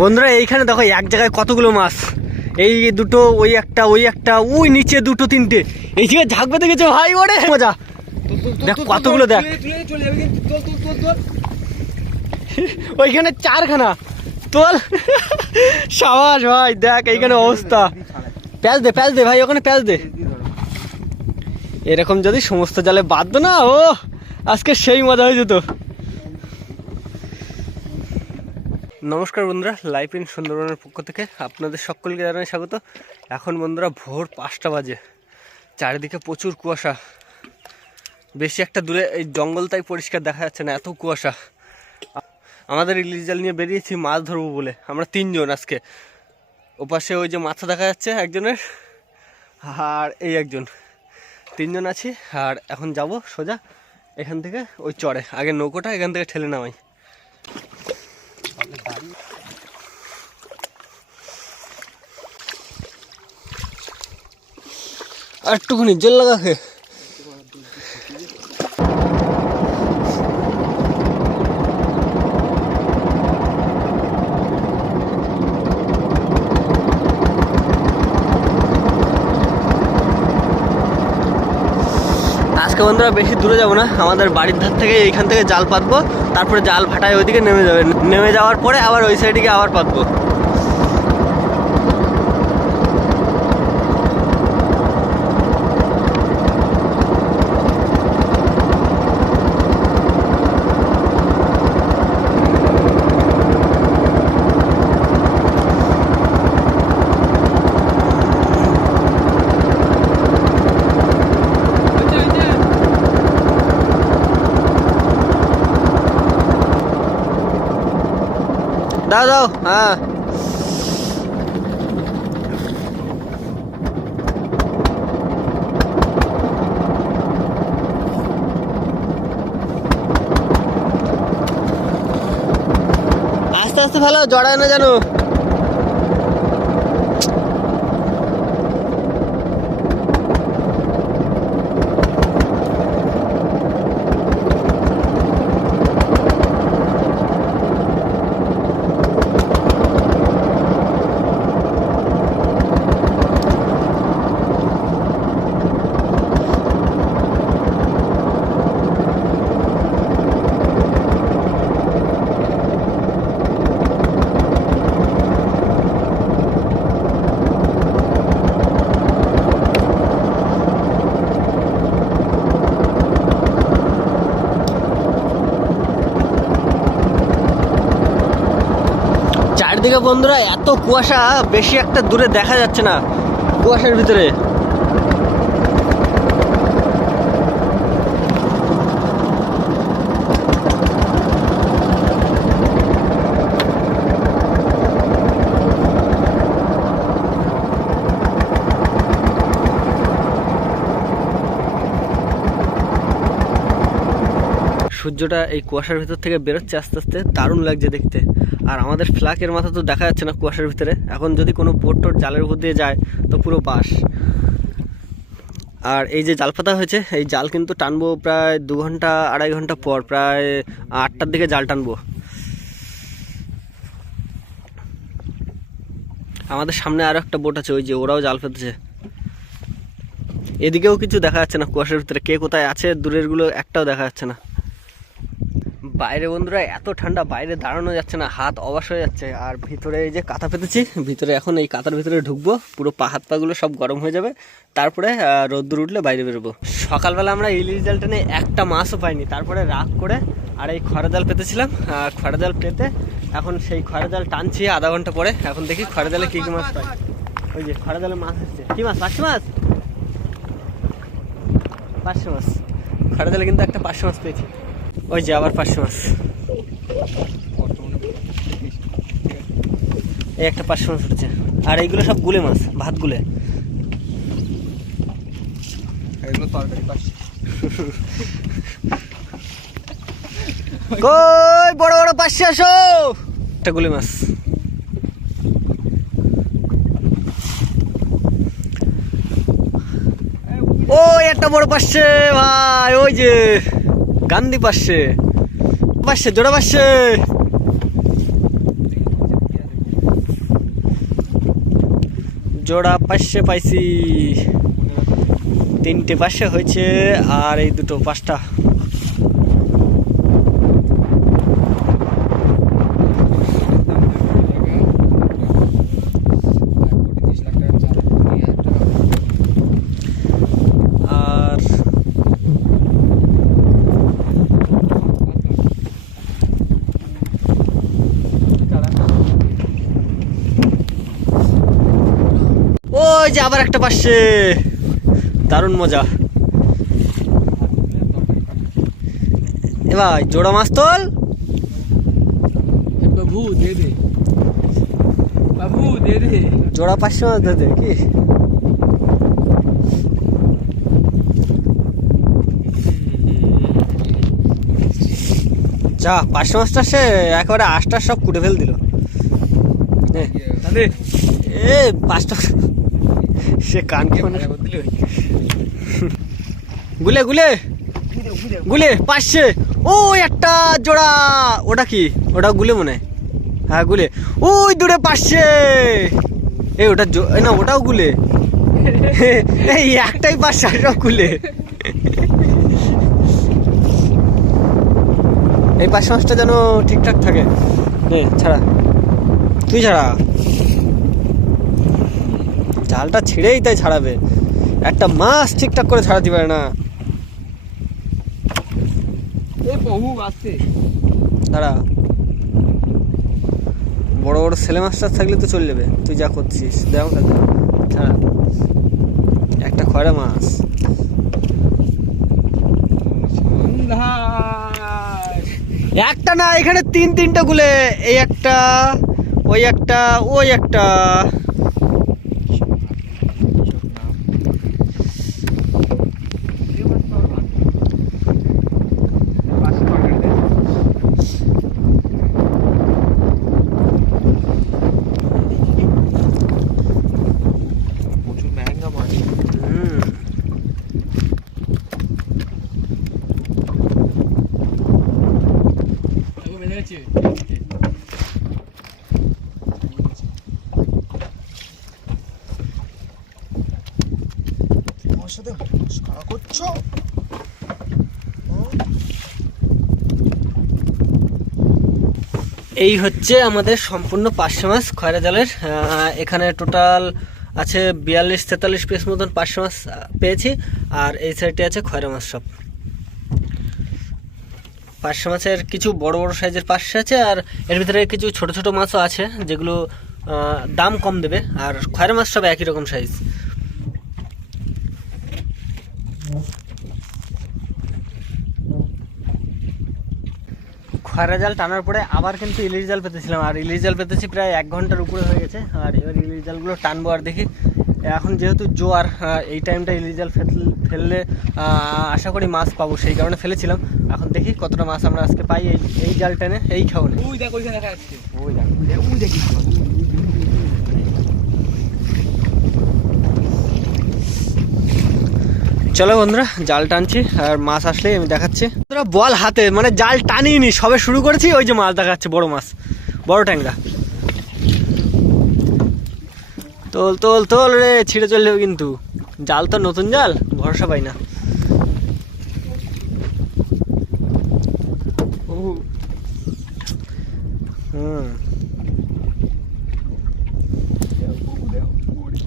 বন্ধুরা এইখানে দেখো এক জায়গায় কতগুলো মাছ, এই দুটো, ওই একটা, ওই নিচে দুটো তিনটে, এই জায়গায় ঝাঁকবে দেখেছো ভাই, ওরে মজা। দেখ কতগুলো, দেখ ওইখানে চারখানা তোল। সাবাস ভাই, দেখ এইখানে অবস্থা। প্যাঁচ দে ভাই, ওখানে প্যাঁচ দে। এরকম যদি সমস্ত জালে বাঁধতো না, ও আজকে সেই মজা হয়ে যেত। নমস্কার বন্ধুরা, লাইফ ইন সুন্দরবনের পক্ষ থেকে আপনাদের সকলকে জানাই স্বাগত। এখন বন্ধুরা ভোর 5টা বাজে, চারিদিকে প্রচুর কুয়াশা, বেশি একটা দূরে এই জঙ্গল তাই পরিষ্কার দেখা যাচ্ছে না, এত কুয়াশা। আমাদের ইলিশ জাল নিয়ে বেরিয়েছি মাছ ধরবো বলে, আমরা 3 জন আজকে। ওপাশে ওই যে মাথা দেখা যাচ্ছে একজনের, আর এই একজন, 3 জন আছি। আর এখন যাব সোজা এখান থেকে ওই চরে, আগে নৌকোটা এখান থেকে ঠেলে নামাই। আর একটুখানি জল লাগা খেয়ে আজকে বন্ধুরা বেশি দূরে যাবো না, আমাদের বাড়ির ধার থেকে এইখান থেকে জাল পাতবো, তারপরে জাল ভাটায় ওইদিকে নেমে যাবে, নেমে যাওয়ার পরে আবার ওই সাইডে আবার পাতবো। দাও দাও, হ্যাঁ আস্তে আস্তে ফেলো, জড়ায় না জানো। চারদিকে বন্ধুরা এত কুয়াশা, বেশি একটা দূরে দেখা যাচ্ছে না কুয়াশার ভিতরে। সূর্যটা এই কুয়াশার ভিতর থেকে বেরোচ্ছে আস্তে আস্তে, দারুণ লাগছে দেখতে। আর আমাদের ফ্ল্যাকের মাথা তো দেখা যাচ্ছে না কুয়াশার ভিতরে, এখন যদি কোনো বোট টোট জালের উপর দিয়ে যায় তো পুরো বাস। আর এই যে জাল পাতা হয়েছে, এই জাল কিন্তু টানবো প্রায় 2 ঘন্টা 2.5 ঘন্টা পর, প্রায় 8টার দিকে জাল টানবো। আমাদের সামনে আরও একটা বোট আছে, ওই যে ওরাও জাল পেতেছে। এদিকেও কিছু দেখা যাচ্ছে না কুয়াশার ভিতরে, কে কোথায় আছে দূরের গুলো একটাও দেখা যাচ্ছে না। বাইরে বন্ধুরা এত ঠান্ডা, বাইরে দাঁড়ানো যাচ্ছে না, হাত অবশ হয়ে যাচ্ছে। আর ভিতরে এই যে কাঁথা পেতেছি, ভিতরে এখন এই কাঁথার ভিতরে ঢুকবো, পুরো হাত পাগুলো সব গরম হয়ে যাবে, তারপরে রোদ্দুর উঠলে বাইরে বেরোবো। সকালবেলা আমরা ইলিশ জাল টেনে একটা মাছও পাইনি, তারপরে রাগ করে আর এই খরা জাল পেতেছিলাম। খরা জাল পেতে এখন সেই খরা জাল টানছি আধা ঘন্টা পরে। এখন দেখি খরা জালে কী কী মাছ পাই। ওই যে খরা জালে মাছ আসছে, কী মাছ? পার্শে মাছ, পার্শে মাছ। খরা জালে কিন্তু একটা পার্শে মাছ পেয়েছি, ওই যে আবার পার্শে মাছ, এই একটা পার্শে মাছ উঠছে। আর এইগুলো সব গুলে মাছ, ভাত গুলে। কই বড় বড় পার্শে আসো, একটা গুলে মাছ। ওই একটা বড় পাশে ভাই, ওই যে গান্ধী পাশে, পাশে জোড়া পাশে। জোড়া 500 পাইছি, 3টে 500 হয়েছে, আর এই দুটো 5টা। আর ওই যে আবার একটা 500, দারুণ মজা। এ ভাই জোড়া মাছ তোল বাবু, দে দে বাবু, দে দে। জোড়া 500 মাছ ধরতে কি? যা 500 মাছটা সে একেবারে আষ্টার সব কুটে ফেল দিল। এ 5টা সে কান গুলে গুলে গুলে 500। ও একটা জোড়া, ওটা কি? ওটা গুলে মনে হয়, হ্যাঁ গুলে। ওই দূরে 500। এই ওটা না, ওটাও গুলে। এই একটাই 500, সব গুলে। এই 500 মাছটা যেন ঠিকঠাক থাকে। ছাড়া, তুই ছাড়া, জালটা ছিঁড়েই তাই ছাড়াবে, একটা মাছ ঠিকঠাক করে ছাড়াতে পারে না। বহু আসছে, ছাড়া বড় বড় ছেলে মাছটা থাকলে তো চলে যাবে, তুই যা করছিস দেখ। ছাড়া একটা খয়রা মাছ। একটা না, এখানে 3টা গুলে। এই একটা, ওই একটা, ওই একটা। প্রচুর মেহেঙ্গা মাছ। এই হচ্ছে আমাদের সম্পূর্ণ 500 মাছ খয়রা জালের। এখানে টোটাল আছে 42-43 পিস মতন 500 মাছ পেয়েছি, আর এই সাইডে আছে খয়রা মাছ সব। 500 মাছের কিছু বড় বড় সাইজের 500 আছে, আর এর ভিতরে কিছু ছোট ছোট মাছও আছে যেগুলো দাম কম দেবে, আর খয়রা মাছ সব একই রকম সাইজ। খয়রা জাল টানার পরে আবার কিন্তু ইলিশ জাল পেতেছিলাম, আর ইলিশ জাল পেতেছি প্রায় 1 ঘন্টার উপরে হয়ে গেছে। আর এবার ইলিশ জালগুলো টানবো, আর দেখি এখন যেহেতু জোয়ার, এই টাইমটা ইলিশ জাল ফেললে আশা করি মাছ পাবো, সেই কারণে ফেলেছিলাম। এখন দেখি কতটা মাছ আমরা আজকে পাই এই জাল টেনে, এই খাওয়ানে। ওই দেখ, ওইখানে দেখা যাচ্ছে। চলো বন্ধুরা, জাল টানছি, আর মাছ আসলে আমি দেখাচ্ছি। বন্ধুরা বল হাতে, মানে জাল টানিনি, সবে শুরু করেছি। ওই যে মাছ দেখাচ্ছে, বড় মাছ, বড় ট্যাংরা। তোল তোল তোল রে, ছিঁড়ে চলে যাবে কিন্তু। জাল তো নতুন জাল, ভরসা পাই না।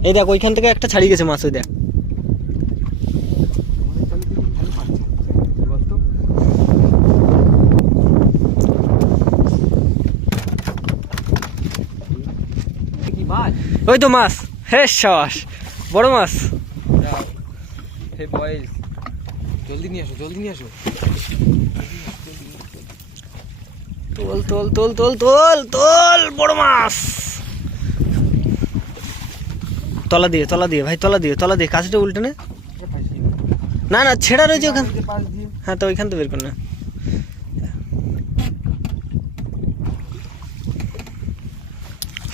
এই দেখ, ওইখান থেকে একটা ছাড়িয়ে গেছে মাছ, ওই দেখ। ওই তো মাছ, হে সাবাস, বড় মাছ। হে বয়েজ, জলদি নিয়ে আসো, জলদি নিয়ে আসো। তোল তোল তোল তোল তোল তোল, বড় মাছ। তলা দিয়ে, তলা দিয়ে ভাই, তলা দিয়ে, তলা দিয়ে, কাছেটা উল্টে নে। না না, ছেড়া রয়েছে ওখান। হ্যাঁ, তো ওইখান তো বের কর না।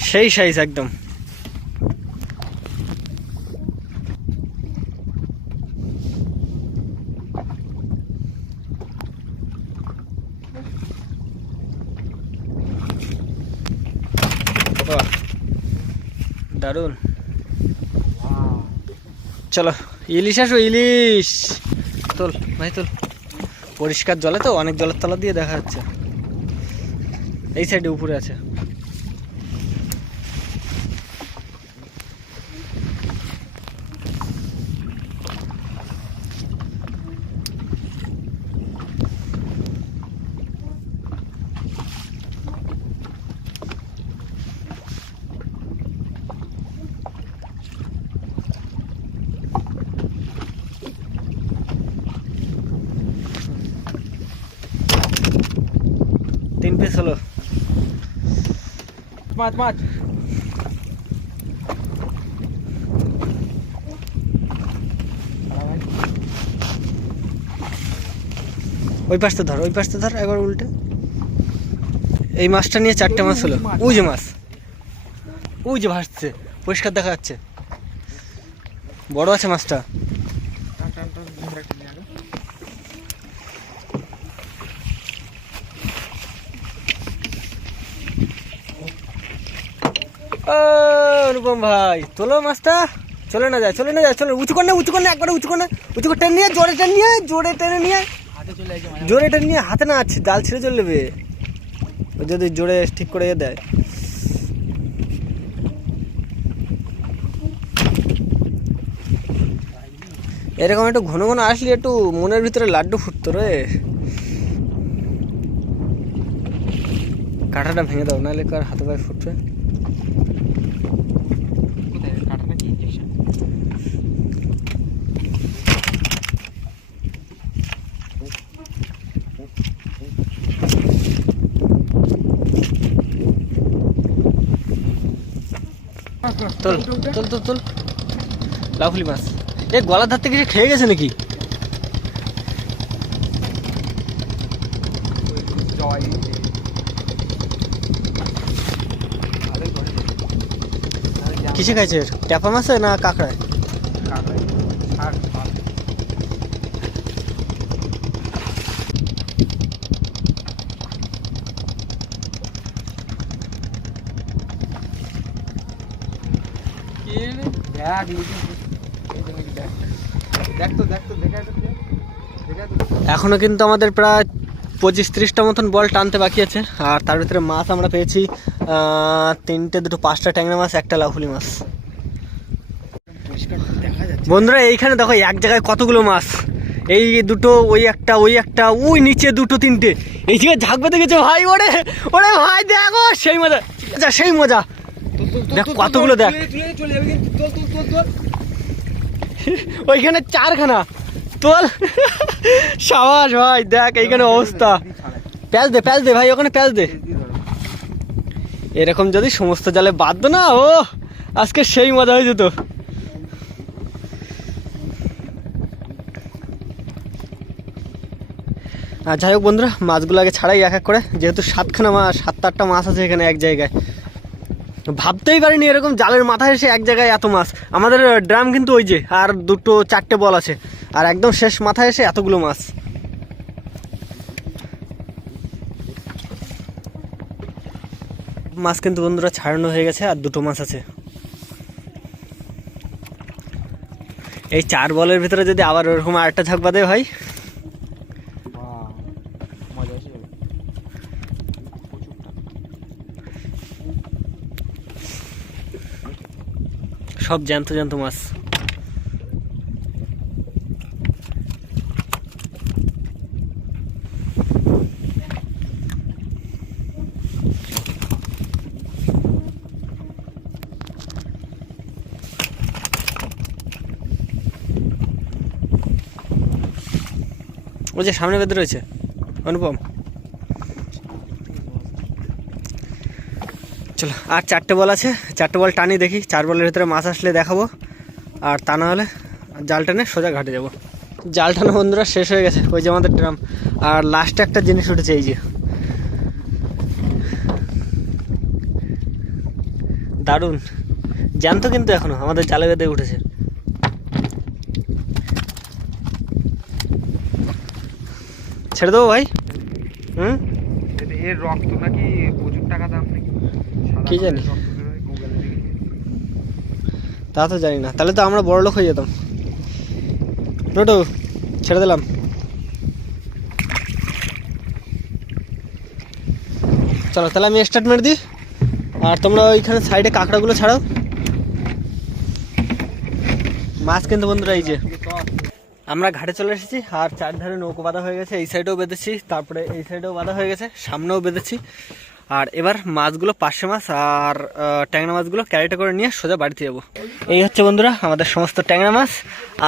সেই সাইজ একদম। দারুন। চলো ইলিশ আসো, ইলিশ তোল ভাই তোল। পরিষ্কার জলে তো, অনেক জলের তলা দিয়ে দেখা যাচ্ছে। এই সাইডে উপরে আছে। তিন পিস হলো। মাছ মাছ ওই পাশটা ধর, ওই পাশটা ধর একবার উল্টে। এই মাছটা নিয়ে 4টে মাছ হলো। ওই যে মাছ, ওই যে ভাসছে, পরিষ্কার দেখা যাচ্ছে। বড় আছে মাছটা। ও অনুপম ভাই তোলো মাছটা। চলে না যায়, চলে না যায়, চলে। উঁচু কর না, উঁচু কর না, একবারে উঁচু কর না, উঁচু করে টেনে নিয়ে, জোরে টেনে নিয়ে, জোরে টেনে নিয়ে, হাতে চলে আসে। জোরে টেনে নিয়ে। হাতে না আছে, জাল ছিঁড়ে চলে যাবে ও যদি জোরে ঠিক করে দেয়। এরকম একটু ঘন ঘন আসলে একটু মনের ভিতরে লাড্ডু ফুটতো রে। কাঁটাটা ভেঙে দাও, নাহলে কার হাতে পায়ে ফুটবে। কাটা কি ইনজেকশন? তোল তোল তোল তোল। লাফুলি মাছ। এ গলার ধার থেকে খেয়ে গেছে নাকি? কিসে খাইছে? ট্যাপা মাছে না কাঁকড়ায়? এখনো কিন্তু আমাদের প্রায় 25-30টা মতন বল টানতে বাকি আছে। আর তার ভিতরে মাছ আমরা পেয়েছি 3টে, 2টো, 5টা ট্যাংরা মাছ, একটা লাফুলি মাছ। বন্ধুরা এইখানে দেখো এক জায়গায় কতগুলো মাছ। এই দুটো, ওই একটা, ওই একটা, ওই নিচে 2টো 3টে। এই জায়গায় ঝাঁকবে দেখেছো ভাই? ওরে ওরে ভাই দেখো, সেই মজা, সেই মজা। দেখ কতগুলো, দেখ ওইখানে 4খানা। তোল সাবাস ভাই, দেখ এইখানে অবস্থা। প্যাঁচ দে, প্যাঁচ দে ভাই, ওখানে প্যাঁচ দে। এরকম যদি সমস্ত জালে বাঁধতো না, ও আজকে সেই মজা হয়ে যেত। আর যাই হোক বন্ধুরা, মাছগুলো আগে ছাড়াই এক এক করে, যেহেতু 7খানা মাছ, 7-8টা মাছ আছে এখানে এক জায়গায়। ভাবতেই পারিনি এরকম জালের মাথায় এসে এক জায়গায় এত মাছ। আমাদের ড্রাম কিন্তু ওই যে, আর 2-4টে বল আছে, আর একদম শেষ মাথায় এসে এতগুলো মাছ। মাছ কিন্তু বন্ধুরা ছাড়ানো হয়ে গেছে, আর 2টো মাছ আছে। এই 4 বলের ভিতরে যদি আবার ওরকম আরেকটা ঝাঁক বাঁধে ভাই, সব জ্যান্ত জ্যান্ত মাছ। ও যে সামনে বেঁধে রয়েছে অনুপম। চলো আর 4টে বল আছে, 4টে বল টানি দেখি। 4 বলের ভিতরে মাছ আসলে দেখাবো, আর তা না হলে জাল টেনে সোজা ঘাটে যাবো। জাল টানা বন্ধুরা শেষ হয়ে গেছে, ওই যে আমাদের ড্রাম। আর লাস্টে একটা জিনিস উঠেছে, এই যে দারুণ জ্যান্ত, কিন্তু এখনো আমাদের জালে বেঁধে উঠেছে। ছেড়ে দেবো ভাই? এর রক্ত নাকি প্রচুর টাকা দাম নাকি, কি জানি, তা তো জানি না। তাহলে তো আমরা বড় লোক হয়ে যেতাম। নোটো ছেড়ে দিলাম। চলো তাহলে আমি স্টার্ট মেরে দিই, আর তোমরা ওইখানে সাইডে কাঁকড়াগুলো ছাড়াও। মাছ কিন্তু বন্ধুরা এই যে আমরা ঘাটে চলে এসেছি, আর চারধারে নৌকো বাঁধা হয়ে গেছে, এই সাইডেও বেঁধেছি, তারপরে এই সাইডেও বাঁধা হয়ে গেছে, সামনেও বেঁধেছি। আর এবার মাছগুলো পার্শে মাছ আর ট্যাংরা মাছগুলো ক্যারেটে করে নিয়ে সোজা বাড়িতে যাবো। এই হচ্ছে বন্ধুরা আমাদের সমস্ত ট্যাংরা মাছ,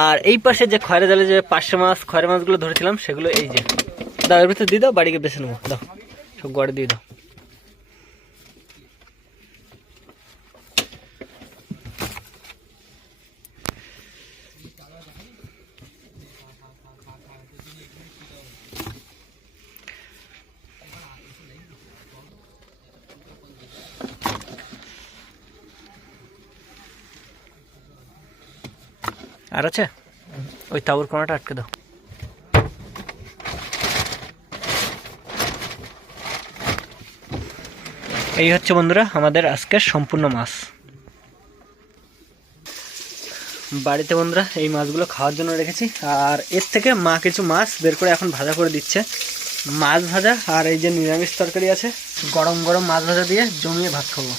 আর এই পাশে যে খয়রা জালে যে পার্শে মাছ খয়রা মাছগুলো ধরেছিলাম সেগুলো এই যে দাও, এর ভিতরে দিয়ে দাও, বাড়িকে বেছে নেবো, দাও সব গড়ে দিয়ে দাও। আর আছে ওই তাবুর কোনাটা আটকে দাও। এই হচ্ছে বন্ধুরা আমাদের আজকের সম্পূর্ণ মাছ। বাড়িতে বন্ধুরা এই মাছগুলো খাওয়ার জন্য রেখেছি, আর এর থেকে মা কিছু মাছ বের করে এখন ভাজা করে দিচ্ছে। মাছ ভাজা আর এই যে নিরামিষ তরকারি আছে, গরম গরম মাছ ভাজা দিয়ে জমিয়ে ভাত খাবো।